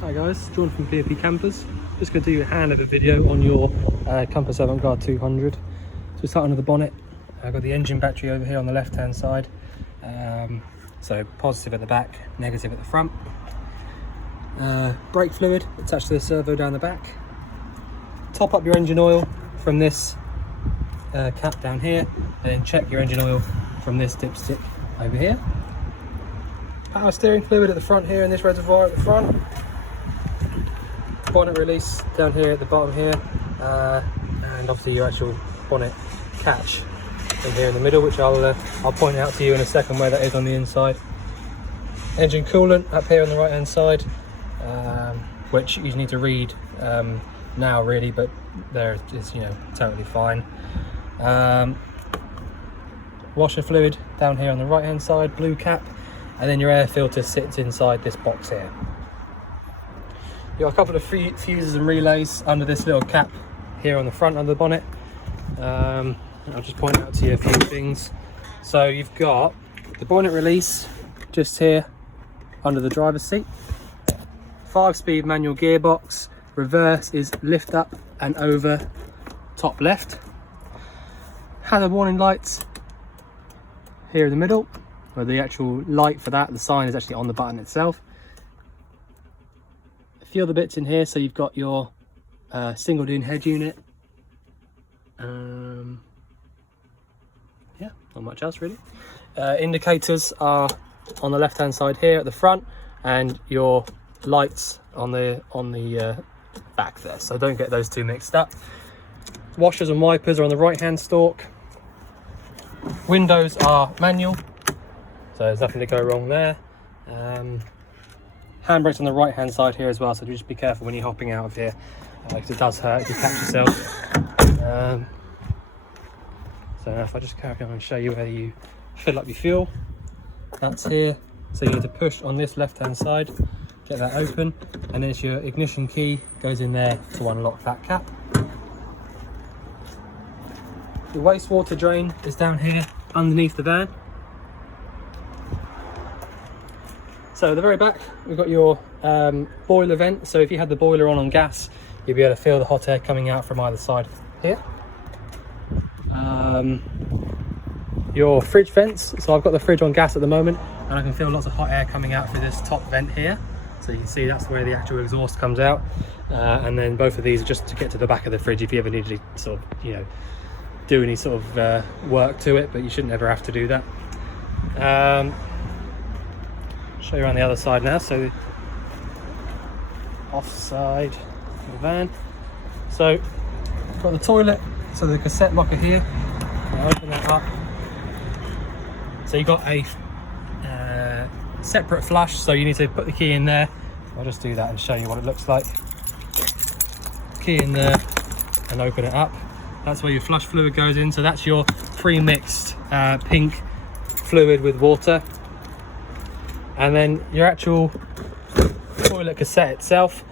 Hi guys, John from P Campers. Just going to do a handover video on your Compass Avantgarde 200. So we start under the bonnet. I've got the engine battery over here on the left hand side. So positive at the back, negative at the front. Brake fluid attached to the servo down the back. Top up your engine oil from this cap down here, and then check your engine oil from this dipstick over here. Power steering fluid at the front here in this reservoir at the front. Bonnet release down here at the bottom here, and obviously your actual bonnet catch in here in the middle, which I'll point out to you in a second where that is on the inside. Engine coolant up here on the right hand side, which you need to read now really, but there is, you know, totally fine. Washer fluid down here on the right hand side, blue cap, and then your air filter sits inside this box here. You've got a couple of fuses and relays under this little cap here on the front under the bonnet. I'll just point out to you a few things. So you've got the bonnet release just here under the driver's seat. 5-speed manual gearbox. Reverse is lift up and over top left. Hazard warning lights here in the middle, where the actual light for that, the sign, is actually on the button itself. A few other bits in here, so you've got your singled in head unit. Yeah, not much else really. Indicators are on the left hand side here at the front, and your lights on the back there, so don't get those two mixed up. Washers and wipers are on the right hand stalk. Windows are manual, so there's nothing to go wrong there. Handbrakes on the right hand side here as well, so just be careful when you're hopping out of here, because it does hurt if you catch yourself. So now if I just carry on and show you where you fill up your fuel, that's here. So you need to push on this left hand side, get that open, and then it's your ignition key goes in there to unlock that cap. The wastewater drain is down here underneath the van. So at the very back we've got your boiler vent, so if you had the boiler on gas, you'll be able to feel the hot air coming out from either side here. Your fridge vents, so I've got the fridge on gas at the moment, and I can feel lots of hot air coming out through this top vent here. So you can see that's where the actual exhaust comes out, and then both of these are just to get to the back of the fridge if you ever need to sort of, you know, do any sort of work to it, but you shouldn't ever have to do that. Show you around the other side now, so offside of the van. So you've got the toilet, so the cassette locker here. I'll open that up. So you've got a separate flush, so you need to put the key in there. I'll just do that and show you what it looks like. Key in there and open it up. That's where your flush fluid goes in, so that's your pre-mixed pink fluid with water. And then your actual toilet cassette itself,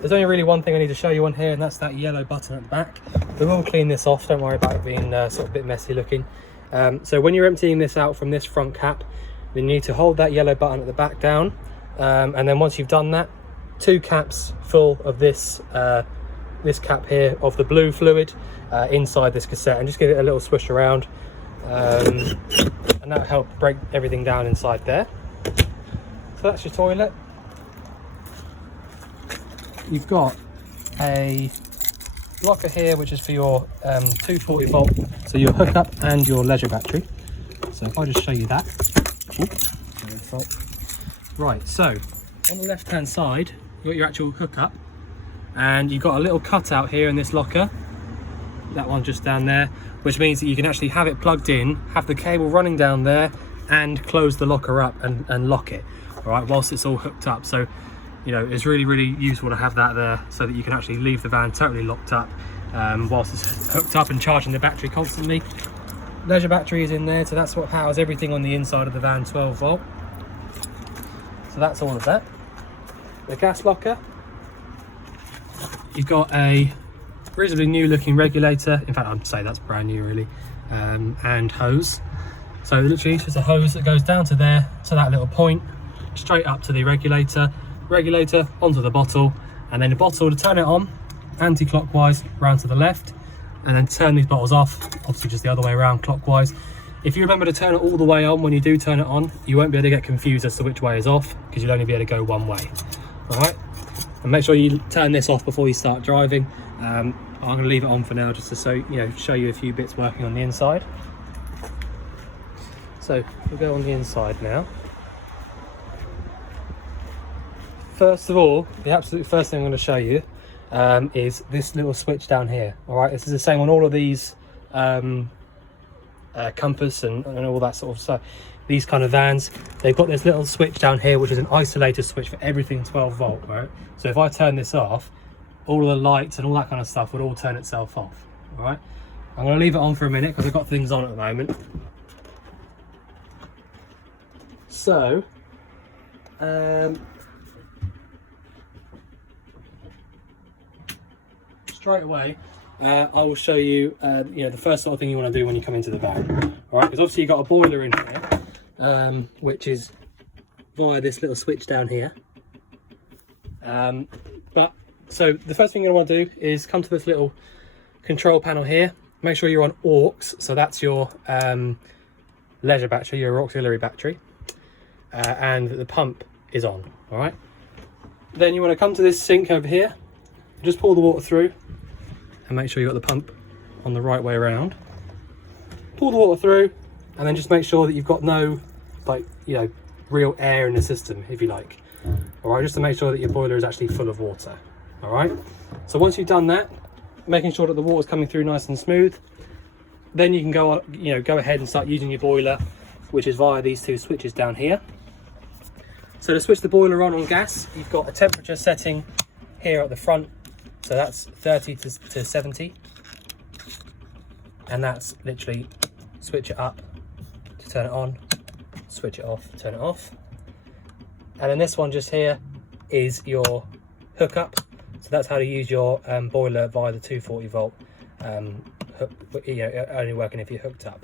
there's only really one thing I need to show you on here, and that's that yellow button at the back. We will clean this off, don't worry about it being sort of a bit messy looking. So when you're emptying this out from this front cap, then you need to hold that yellow button at the back down, and then once you've done that, 2 caps full of this this cap here of the blue fluid inside this cassette, and just give it a little swish around, and that'll help break everything down inside there. So that's your toilet. You've got a blocker here which is for your 240 volt, so your hookup and your leisure battery. So if I just show you that. Right, so on the left hand side you've got your actual hookup, and you've got a little cutout here in this locker, that one just down there, which means that you can actually have it plugged in, have the cable running down there, and close the locker up and lock it, all right, whilst it's all hooked up. So, you know, it's really, really useful to have that there so that you can actually leave the van totally locked up whilst it's hooked up and charging the battery constantly. Leisure battery is in there, so that's what powers everything on the inside of the van, 12 volt. So that's all of that. The gas locker, you've got a reasonably new looking regulator, in fact I'd say that's brand new really, and hose. So literally it's just a hose that goes down to there, to that little point, straight up to the regulator, regulator onto the bottle, and then the bottle, to turn it on anti-clockwise round to the left, and then turn these bottles off, obviously just the other way around clockwise. If you remember to turn it all the way on when you do turn it on, you won't be able to get confused as to which way is off, because you'll only be able to go one way. All right, and make sure you turn this off before you start driving. I'm going to leave it on for now just to show you a few bits working on the inside. So we'll go on the inside now. First of all, the absolute first thing I'm going to show you is this little switch down here. All right, this is the same on all of these compass and all that sort of stuff. These kind of vans, they've got this little switch down here, which is an isolated switch for everything 12 volt, right? So if I turn this off, all of the lights and all that kind of stuff would all turn itself off. All right, I'm going to leave it on for a minute because I've got things on at the moment. So straight away, I will show you, the first sort of thing you want to do when you come into the van. All right, because obviously you've got a boiler in here, which is via this little switch down here. So the first thing you're going to want to do is come to this little control panel here. Make sure you're on aux, so that's your leisure battery, your auxiliary battery, and the pump is on. All right. Then you want to come to this sink over here, just pour the water through, and make sure you've got the pump on the right way around. Pour the water through, and then just make sure that you've got no, real air in the system, if you like. All right, just to make sure that your boiler is actually full of water. All right. So once you've done that, making sure that the water's coming through nice and smooth, then you can go ahead and start using your boiler, which is via these two switches down here. So to switch the boiler on gas, you've got a temperature setting here at the front. So that's 30 to 70. And that's literally switch it up to turn it on, switch it off, turn it off. And then this one just here is your hookup. So that's how to use your boiler via the 240 volt hook, only working if you're hooked up.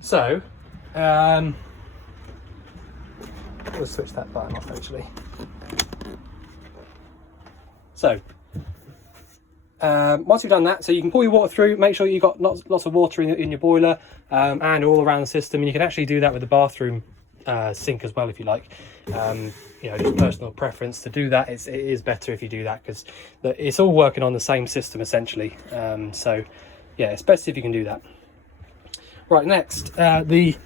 So we'll switch that button off actually. So once you've done that, so you can pour your water through, make sure you've got lots of water in your boiler and all around the system, and you can actually do that with the bathroom sink as well if you like. Just personal preference to do that. It is better if you do that because it's all working on the same system essentially. So yeah, it's best if you can do that. Right, next, the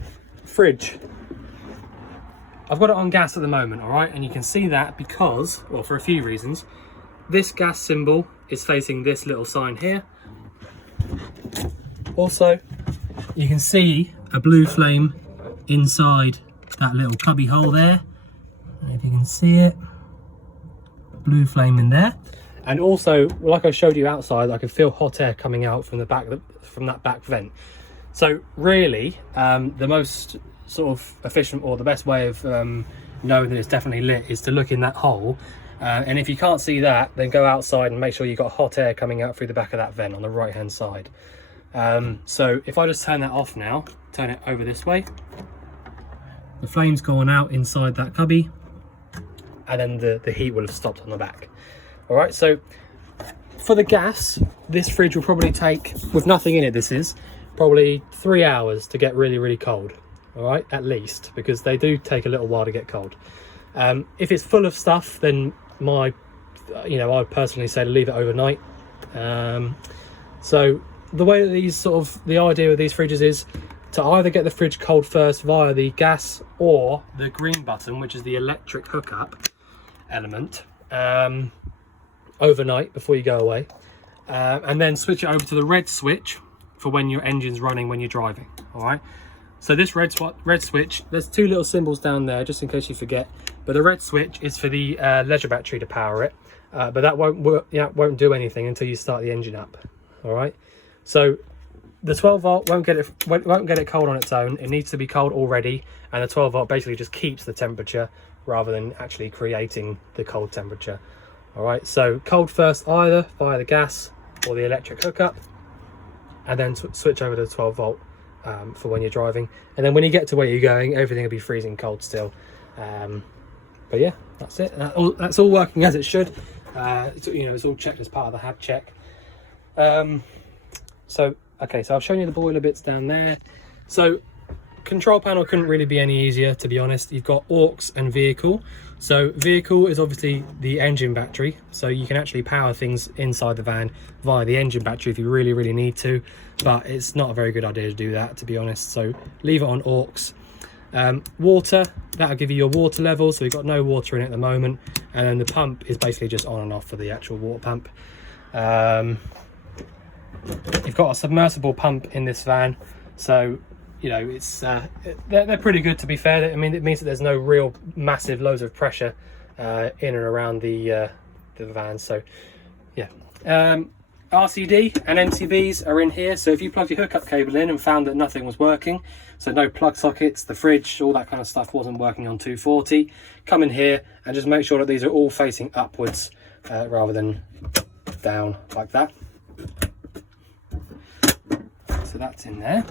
fridge. I've got it on gas at the moment, all right, and you can see that because, well, for a few reasons. This gas symbol is facing this little sign here. Also, you can see a blue flame inside that little cubby hole there. If you can see it, blue flame in there. And also, like I showed you outside, I can feel hot air coming out from the back, from that back vent. So really, the most sort of efficient, or the best way of knowing that it's definitely lit, is to look in that hole. And if you can't see that, then go outside and make sure you've got hot air coming out through the back of that vent on the right hand side. So if I just turn that off now, turn it over this way, the flame's gone out inside that cubby, and then the heat will have stopped on the back. All right, so for the gas, this fridge will probably take, with nothing in it, this is probably 3 hours to get really, really cold. All right, at least, because they do take a little while to get cold. If it's full of stuff, then I would personally say to leave it overnight. So the way that the idea of these fridges is to either get the fridge cold first via the gas or the green button, which is the electric hookup element, overnight before you go away, and then switch it over to the red switch for when your engine's running when you're driving. All right, so this red switch, there's two little symbols down there just in case you forget, but the red switch is for the leisure battery to power it, but that won't work, won't do anything until you start the engine up. All right, so the 12 volt won't get it cold on its own. It needs to be cold already, and the 12 volt basically just keeps the temperature rather than actually creating the cold temperature. All right, so cold first either via the gas or the electric hookup, and then switch over to the 12 volt for when you're driving. And then when you get to where you're going, everything will be freezing cold still. But yeah, That's it. That's all working as it should. It's all checked as part of the HAB check. So I've shown you the boiler bits down there. So control panel couldn't really be any easier, to be honest. You've got aux and vehicle. So vehicle is obviously the engine battery, so you can actually power things inside the van via the engine battery if you really need to, but it's not a very good idea to do that, to be honest. So leave it on aux. Water, that'll give you your water level, so we've got no water in it at the moment, and then the pump is basically just on and off for the actual water pump. You've got a submersible pump in this van, so you know it's they're pretty good, to be fair. I mean, it means that there's no real massive loads of pressure in and around the van. So yeah, RCD and MCBs are in here, so if you plug your hookup cable in and found that nothing was working, so no plug sockets, the fridge, all that kind of stuff wasn't working on 240, come in here and just make sure that these are all facing upwards rather than down like that. So that's in there.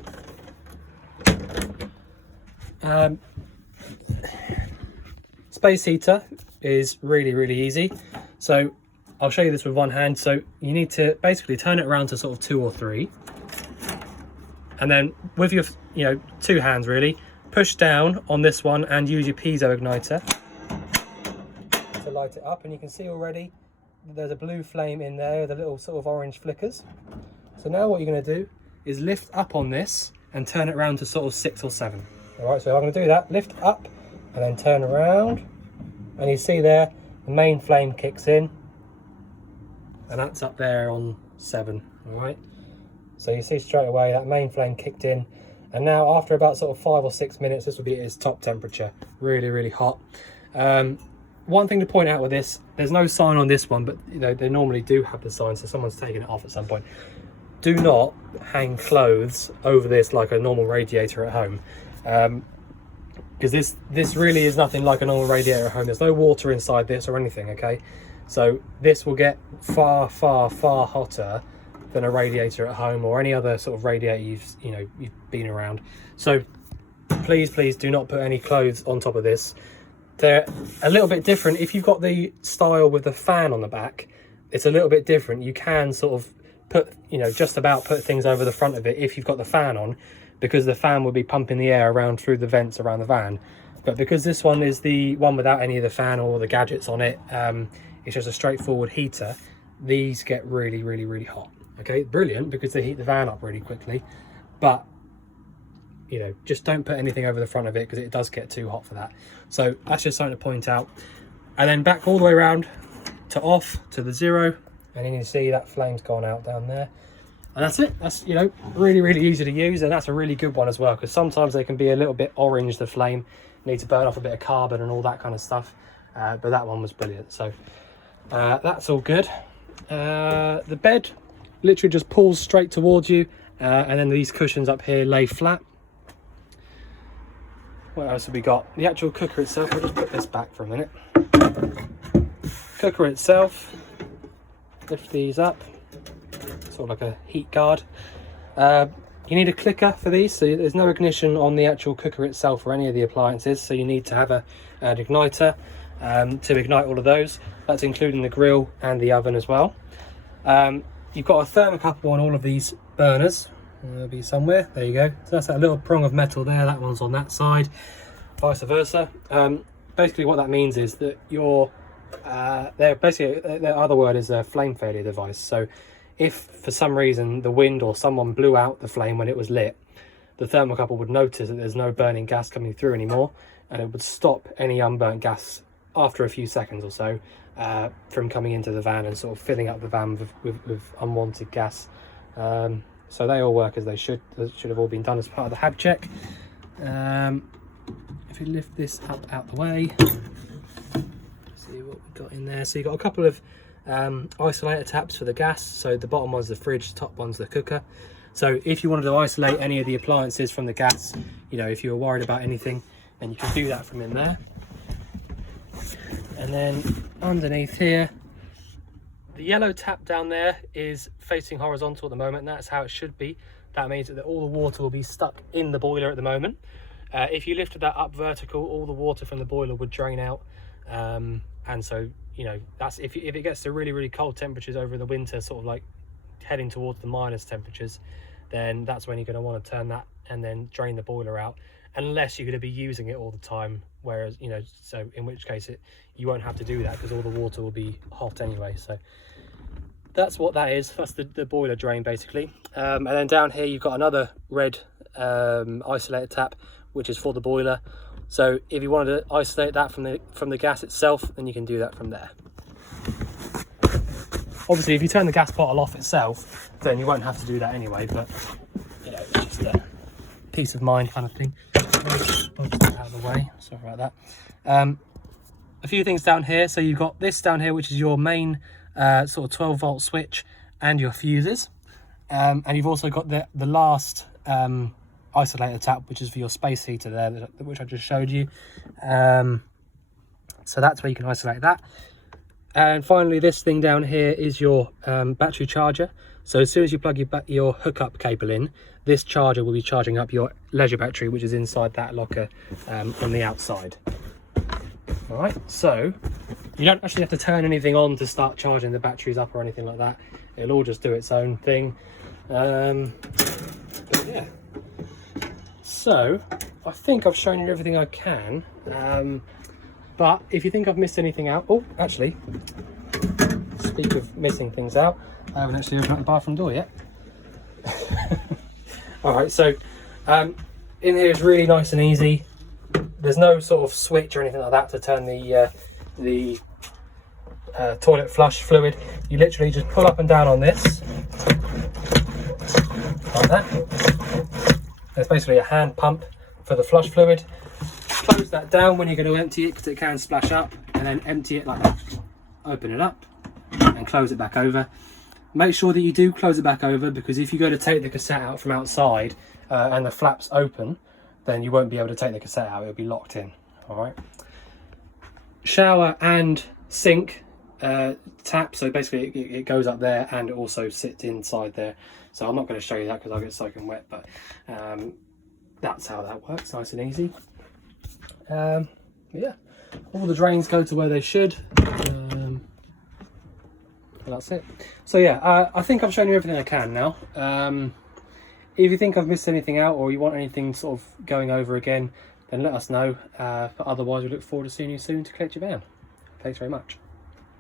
Space heater is really easy. So I'll show you this with one hand. So you need to basically turn it around to sort of 2 or 3, and then with your two hands really push down on this one and use your piezo igniter to light it up. And you can see already there's a blue flame in there, the little sort of orange flickers. So now what you're going to do is lift up on this and turn it around to sort of 6 or 7. All right, so I'm going to do that, lift up and then turn around, and you see there the main flame kicks in, and that's up there on 7. All right, so you see straight away that main flame kicked in, and now after about sort of 5 or 6 minutes, this will be at its top temperature, really hot. One thing to point out with this, there's no sign on this one, but they normally do have the sign, so someone's taken it off at some point. Do not hang clothes over this like a normal radiator at home, because this really is nothing like a normal radiator at home. There's no water inside this or anything, okay? So this will get far hotter than a radiator at home or any other sort of radiator you've been around. So please do not put any clothes on top of this. They're a little bit different. If you've got the style with the fan on the back, it's a little bit different. You can sort of put just about put things over the front of it if you've got the fan on, because the fan will be pumping the air around through the vents around the van. But because this one is the one without any of the fan or the gadgets on it, it's just a straightforward heater, these get really hot. Okay, brilliant, because they heat the van up really quickly, but just don't put anything over the front of it because it does get too hot for that. So that's just something to point out. And then back all the way around to off to the 0, and you can see that flame's gone out down there, and that's it. That's really easy to use, and that's a really good one as well, because sometimes they can be a little bit orange, the flame, need to burn off a bit of carbon and all that kind of stuff, but that one was brilliant. So that's all good. The bed literally just pulls straight towards you, and then these cushions up here lay flat. What else have we got? The actual cooker itself, I'll just put this back for a minute. Cooker itself, lift these up, sort of like a heat guard. You need a clicker for these, so there's no ignition on the actual cooker itself or any of the appliances, so you need to have an igniter to ignite all of those. That's including the grill and the oven as well. You've got a thermocouple on all of these burners. There'll be somewhere, there you go. So that's that little prong of metal there, that one's on that side, vice versa. Basically what that means is that their other word is a flame failure device. So if for some reason the wind or someone blew out the flame when it was lit, the thermocouple would notice that there's no burning gas coming through anymore, and it would stop any unburnt gas after a few seconds or so from coming into the van and sort of filling up the van with unwanted gas. So they all work as they should. They should have all been done as part of the HAB check. If we lift this up out the way, see what we've got in there. So you've got a couple of isolator taps for the gas. So the bottom one's the fridge, the top one's the cooker. So if you wanted to isolate any of the appliances from the gas, if you were worried about anything, then you can do that from in there. And then underneath here, the yellow tap down there is facing horizontal at the moment, and that's how it should be. That means that all the water will be stuck in the boiler at the moment. If you lifted that up vertical, all the water from the boiler would drain out And so, you know, that's if it gets to really, really cold temperatures over in the winter, sort of like heading towards the minus temperatures, then that's when you're going to want to turn that and then drain the boiler out, unless you're going to be using it all the time. Whereas, you know, so in which case you won't have to do that because all the water will be hot anyway. So that's what that is. That's the boiler drain basically. And then down here you've got another red isolator tap, which is for the boiler. So if you wanted to isolate that from the gas itself, then you can do that from there. Obviously, if you turn the gas bottle off itself, then you won't have to do that anyway, but you know, it's just a peace of mind kind of thing. Out of the way, sorry about that. A few things down here. So you've got this down here, which is your main sort of 12-volt switch and your fuses. And you've also got the last isolator tap, which is for your space heater there, which I just showed you. So that's where you can isolate that. And finally, this thing down here is your battery charger. So as soon as you plug your hookup cable in, this charger will be charging up your leisure battery, which is inside that locker on the outside. All right, so you don't actually have to turn anything on to start charging the batteries up or anything like that. It'll all just do its own thing. But yeah. So I think I've shown you everything I can. But if you think I've missed anything out, oh, actually, speak of missing things out, I haven't actually opened up the bathroom door yet. All right, so in here is really nice and easy. There's no sort of switch or anything like that to turn the toilet flush fluid. You literally just pull up and down on this, like that. There's basically a hand pump for the flush fluid. Close that down when you're going to empty it, because it can splash up, and then empty it like that. Open it up and close it back over. Make sure that you do close it back over, because if you go to take the cassette out from outside and the flap's open, then you won't be able to take the cassette out. It'll be locked in. All right. Shower and sink tap. So basically it goes up there and it also sits inside there. So I'm not going to show you that because I'll get soaking wet, but that's how that works. Nice and easy. Yeah, all the drains go to where they should. That's it. So yeah, I think I've shown you everything I can now. If you think I've missed anything out, or you want anything sort of going over again, then let us know. But otherwise, we look forward to seeing you soon to collect your van. Thanks very much.